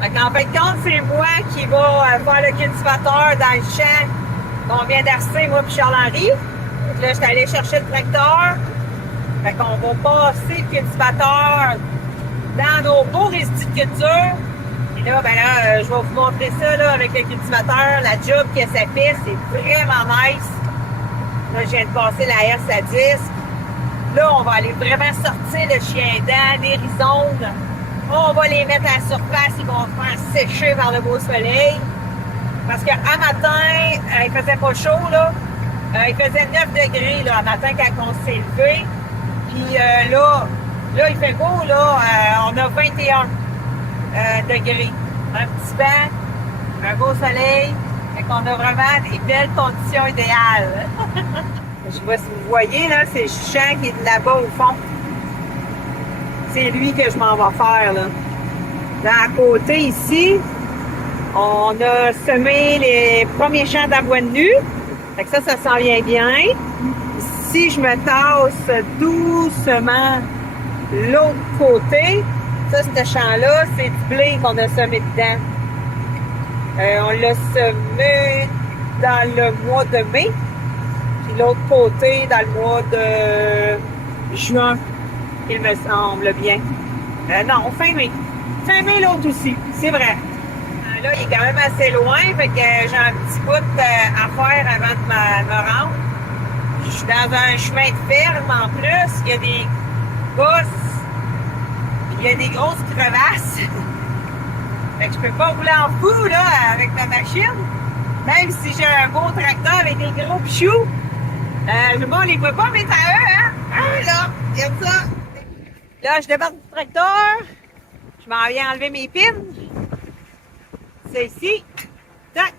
En fait de compte, c'est moi qui va faire le cultivateur dans le champ qu'on vient d'arcer, moi et Charles-Henri. Donc là, je suis allée chercher le tracteur. Fait qu'on va passer le cultivateur dans nos beaux résidus de culture. Et là, je vais vous montrer ça là, avec le cultivateur, la job que ça fait, c'est vraiment nice. Là, je viens de passer la S à 10. Là, on va aller vraiment sortir le chien dent, les rhizomes. On va les mettre à la surface, ils vont se faire sécher par le beau soleil. Parce qu'à matin, il faisait pas chaud, là. Il faisait 9 degrés, là, à matin, quand on s'est levé. Puis là, il fait beau, là. On a 21 degrés. Un petit vent, un beau soleil. Fait qu'on a vraiment des belles conditions idéales. Je sais pas si vous voyez, là, c'est le champ qui est là-bas au fond. C'est lui que je m'en vais faire, là. À côté, ici, on a semé les premiers champs d'avoine nue. Fait que ça s'en vient bien. Si je me tasse doucement l'autre côté, ça, ce champ-là, c'est du blé qu'on a semé dedans. On l'a semé dans le mois de mai. Puis l'autre côté, dans le mois de juin, il me semble bien. Non, fin mai. Fin mai, l'autre aussi, c'est vrai. Là, il est quand même assez loin, fait que j'ai un petit bout à faire avant de me rendre. Je suis dans un chemin de ferme en plus, il y a des bosses, il y a des grosses crevasses. Fait que je peux pas rouler en fou, là, avec ma machine. Même si j'ai un beau tracteur avec des gros pichous. On les voit pas, mais c'est à eux, hein? Ah, là, regarde ça. Là, je débarque du tracteur. Je m'en viens enlever mes pins. C'est ici. Tac.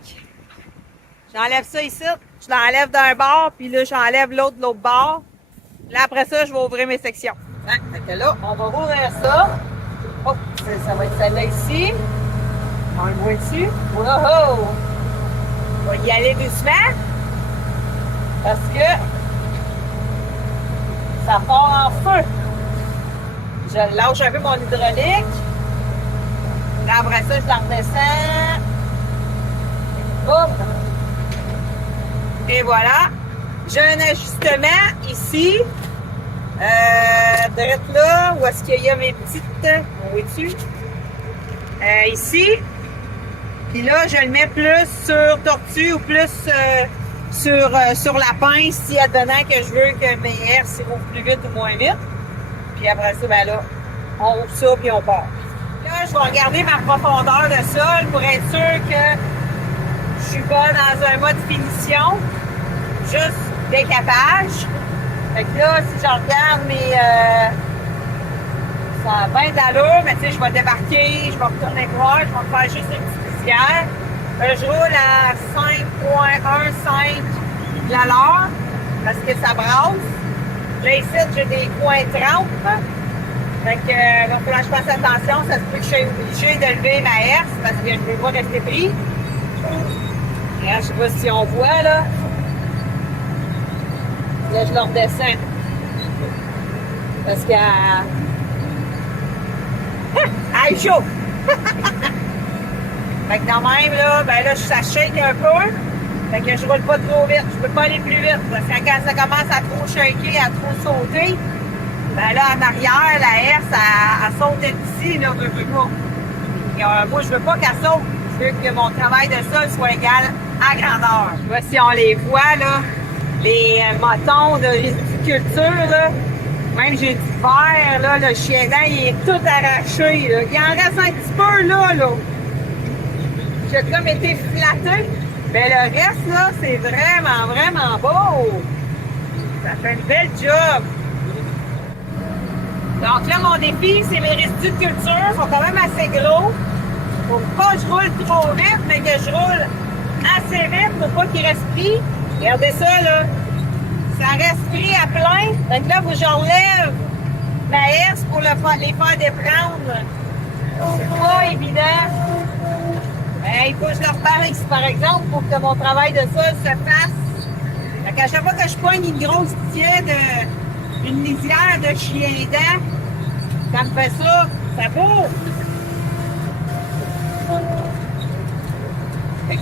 J'enlève ça ici. Je l'enlève d'un bord, puis là, j'enlève l'autre de l'autre bord. Là, après ça, je vais ouvrir mes sections. Tac. Fait que là, on va ouvrir ça. Oh, ça va être celle-là ici. On le voit dessus. Wow! On va y aller doucement. Parce que ça part en feu. Je lâche un peu mon hydraulique. Là, après ça, je la redescends. Boum! Et voilà. J'ai un ajustement ici. Direct là, où est-ce qu'il y a mes petites... On voit dessus. Ici. Puis là, je le mets plus sur tortue ou plus sur la pince si advenant que je veux que mes airs s'ouvrent plus vite ou moins vite. Puis après ça, là, on ouvre ça puis on part. Là, je vais regarder ma profondeur de sol pour être sûr que je suis pas dans un mode finition. Juste décapage. Fait que là, si je regarde mes... ça a bien d'allure, mais tu sais, je vais débarquer, je vais retourner voir, je vais me faire juste une petite visière. Je roule à 5.15 de l'heure parce que ça brasse. Là, ici, j'ai des coins 30. Fait que, là, il faut que je fasse attention. Ça se peut que je sois obligée de lever ma herse parce que je ne vais pas rester pris. Là, je sais pas si on voit, là. Là, je le redescends. Parce que... elle est chaud! Fait que dans même, là, ça shake un peu. Fait que je roule pas trop vite. Je peux pas aller plus vite. Parce que quand ça commence à trop shaker, à trop sauter, là, en arrière, la herse, elle saute d'ici, là, je veux pas. Moi, je veux pas qu'elle saute. Je veux que mon travail de sol soit égal à grandeur. Je sais pas si on les voit, là, les motons de riziculture, là. Même j'ai du verre, là, le chien dent, il est tout arraché, là. Il en reste un petit peu, là. J'ai comme été flatté. Mais le reste, là, c'est vraiment, vraiment beau. Ça fait une belle job. Donc là, mon défi, c'est mes résidus de culture. Ils sont quand même assez gros. Faut pas que je roule trop vite, mais que je roule assez vite pour pas qu'ils restent pris. Regardez ça, là. Ça reste pris à plein. Donc là, faut que j'enlève ma herse pour les faire déprendre. C'est pas évident. Il faut que je leur parle ici, par exemple, pour que mon travail de sol se fasse. Fait qu'à chaque fois que je pogne une grosse une lisière de chien dent, ça me fait ça, ça bouffe.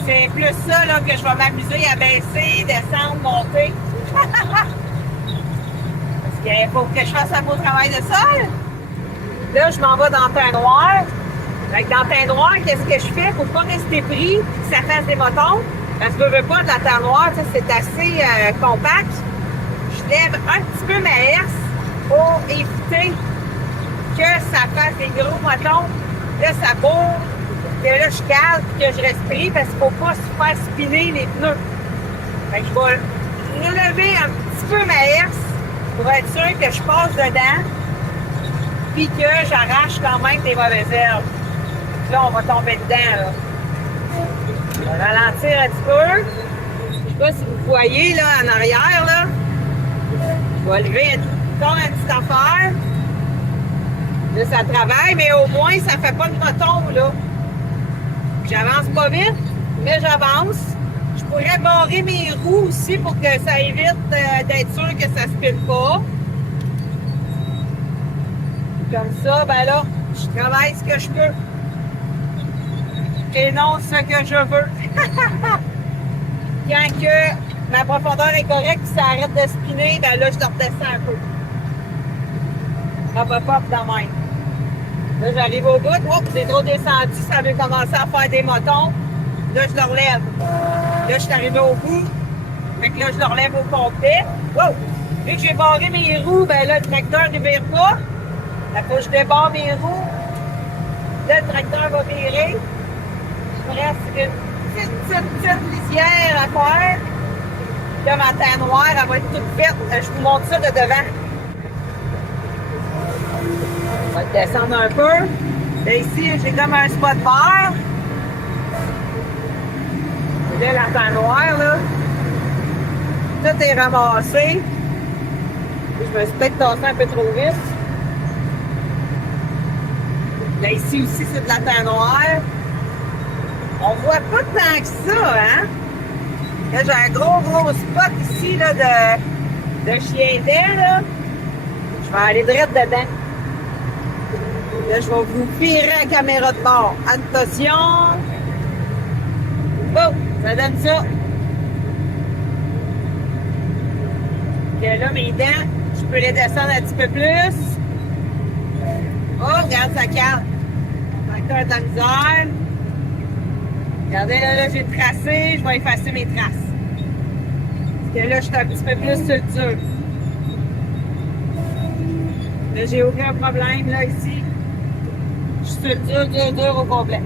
c'est plus ça là, que je vais m'amuser à baisser, descendre, monter. Parce qu'il faut que je fasse un beau travail de sol. Là, je m'en vais dans le teint noir. Dans le teint noir, qu'est-ce que je fais? Faut pas rester pris, que ça fasse des motons. Parce que je veux pas de la terre noire, c'est assez compact. Je lève un petit peu ma herse pour éviter que ça fasse des gros motons. Là, ça bourre. Et là, je calme que je reste pris parce qu'il ne faut pas se faire spinner les pneus. Fait que je vais relever un petit peu ma herse pour être sûr que je passe dedans puis que j'arrache quand même des mauvaises herbes. Là, on va tomber dedans. Là. Je vais ralentir un petit peu. Je ne sais pas si vous voyez là, en arrière. Là. Je vais lever encore une petite affaire. Là, ça travaille, mais au moins, ça ne fait pas de moton, là. J'avance pas vite, mais j'avance. Je pourrais barrer mes roues aussi pour que ça évite d'être sûr que ça se pile pas. Comme ça, ben là, je travaille ce que je peux. Et non ce que je veux. Quand que ma profondeur est correcte et ça arrête de spinner, ben là, je redescends un peu. Hop, hop, hop, dans même. Là, j'arrive au bout. Oh, c'est trop descendu. Ça veut commencer à faire des motons. Là, je le relève. Là, je suis arrivé au bout. Fait que là, je le relève au complet. Wow! Vu que j'ai barré mes roues, ben là, le tracteur ne vire pas. Là, faut que je débarre mes roues. Là, le tracteur va virer. Il me reste une petite lisière à faire. Là, ma terre noire, elle va être toute faite. Je vous montre ça de devant. On va descendre un peu. Là, ici, j'ai comme un spot vert. Et là, la terre noire, là. Tout est ramassé. Je me suis peut-être tassé un peu trop vite. Là, ici aussi, c'est de la terre noire. On voit pas tant que ça, hein? Là, j'ai un gros spot ici, là, de chien d'air, là. Je vais aller direct dedans. Là, je vais vous virer la caméra de bord. Attention! Bon, ça donne ça. Et là, mes dents, je peux les descendre un petit peu plus. Oh, regarde, ça calme. Encore de la misère. Regardez, là, j'ai tracé. Je vais effacer mes traces. Parce que là, je suis un petit peu plus sur le dur. Là, j'ai aucun problème, là, ici. Je suis sur le dur au complet.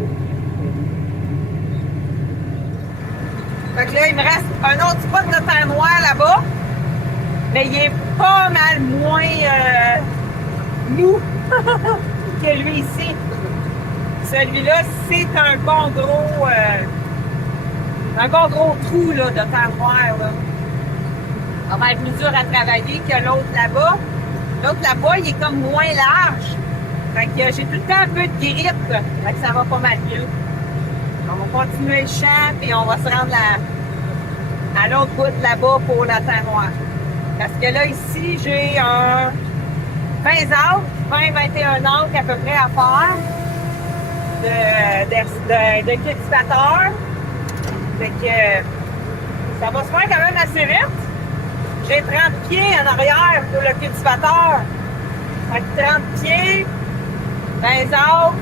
Fait que là, il me reste un autre spot de terre noire là-bas. Mais il est pas mal moins mou que lui ici. Celui-là, c'est un bon gros trou là, de terre noire. Là. Ça va être plus dur à travailler que l'autre là-bas. L'autre là-bas, il est comme moins large. Fait que j'ai tout le temps un peu de grippe. Fait que ça va pas mal mieux. On va continuer le champ et on va se rendre à l'autre bout là-bas pour la terre noire. Parce que là, ici, j'ai un 20-21 arcs à peu près à faire de cultivateur. Fait que ça va se faire quand même assez vite. J'ai 30 pieds en arrière pour le cultivateur. Fait que 30 pieds, 20 arcs,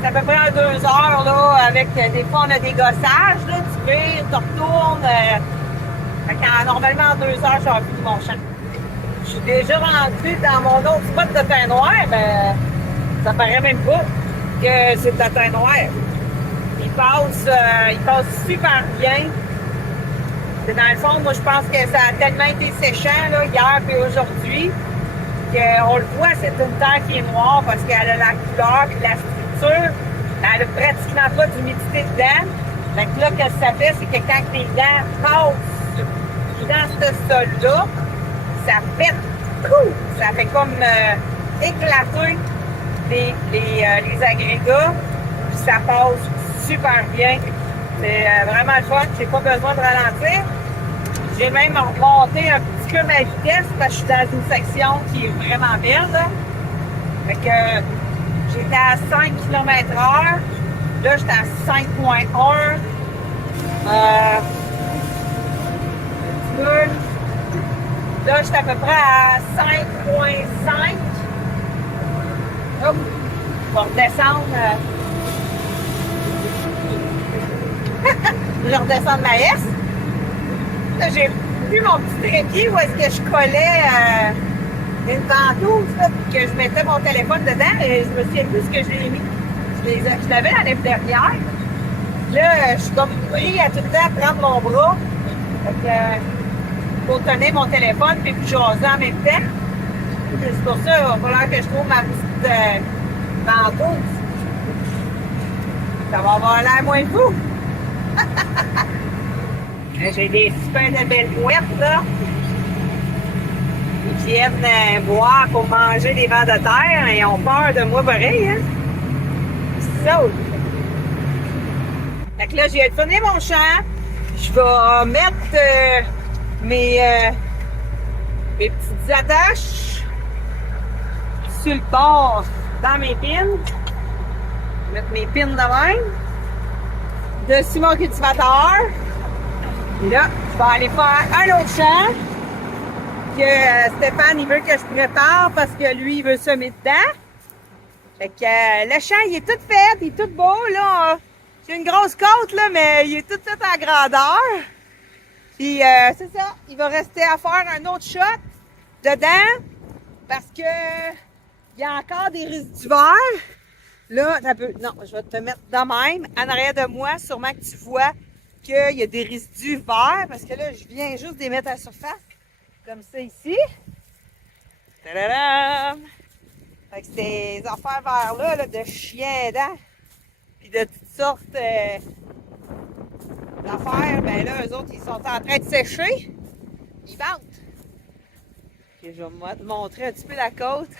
c'est à peu près en 2 heures, là, avec des fois on a des gossages, là, tu vires, tu retournes. Normalement, en 2 heures, j'ai fini mon champ. Je suis déjà rentré dans mon autre spot de teint noir, ben, ça paraît même pas que c'est de la teint noire. Il passe super bien. Dans le fond, moi, je pense que ça a tellement été séchant, là, hier et aujourd'hui, qu'on le voit, c'est une terre qui est noire parce qu'elle a la couleur et la structure. Elle a pratiquement pas d'humidité dedans. Donc là, ce que ça fait, c'est que quand les dents passent dans ce sol-là, ça pète, ça fait comme éclater les agrégats, puis ça passe super bien. C'est vraiment le fun, j'ai pas besoin de ralentir. J'ai même remonté un petit peu ma vitesse parce que je suis dans une section qui est vraiment belle. Là. Fait que j'étais à 5 km/h, là j'étais à 5,1. Un petit peu. Là, je suis à peu près à 5,5. Hop, on va redescendre. Je vais redescendre ma S. Là, j'ai vu mon petit trépied où est-ce que je collais une ventouse, là, puis que je mettais mon téléphone dedans, et je me souviens plus ce que j'ai mis. Je l'avais l'année dernière. Là, je suis comme pris à tout le temps prendre mon bras. Fait que, pour tenir mon téléphone puis jaser en même temps. C'est pour ça qu'il va falloir que je trouve ma petite ventouse. Ça va avoir l'air moins fou. J'ai des super de belles mouettes, là. Qui aiment boire pour manger des vers de terre. Ils ont peur de moi pareil, hein. C'est ça. Fait que là, j'ai tourné mon champ. Je vais mettre mes petites attaches sur le bord dans mes pins. Mettre mes pins de même. Dessus mon cultivateur. Et là, je vais aller faire un autre champ que Stéphane, il veut que je prépare parce que lui, il veut semer dedans. Fait que le champ, il est tout fait, il est tout beau, là. J'ai une grosse côte, là, mais il est tout fait à grandeur. Puis, c'est ça, il va rester à faire un autre shot dedans parce que il y a encore des résidus verts. Là, non, je vais te mettre de même, en arrière de moi, sûrement que tu vois qu'il y a des résidus verts parce que là, je viens juste de les mettre à la surface, comme ça ici. Tadadam! Fait que ces affaires verts-là, là, de chiens dents, puis de toutes sortes d'affaires, ben là, eux autres, ils sont en train de sécher. Ils ventent. Okay, je vais te montrer un petit peu la côte.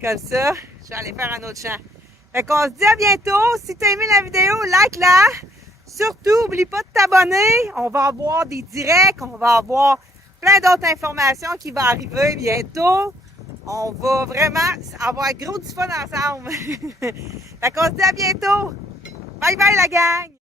Comme ça, je vais aller faire un autre champ. Fait qu'on se dit à bientôt. Si tu as aimé la vidéo, like-la. Surtout, n'oublie pas de t'abonner. On va avoir des directs, on va avoir plein d'autres informations qui vont arriver bientôt. On va vraiment avoir gros du fun ensemble. Fait qu'on se dit à bientôt. Bye bye la gang!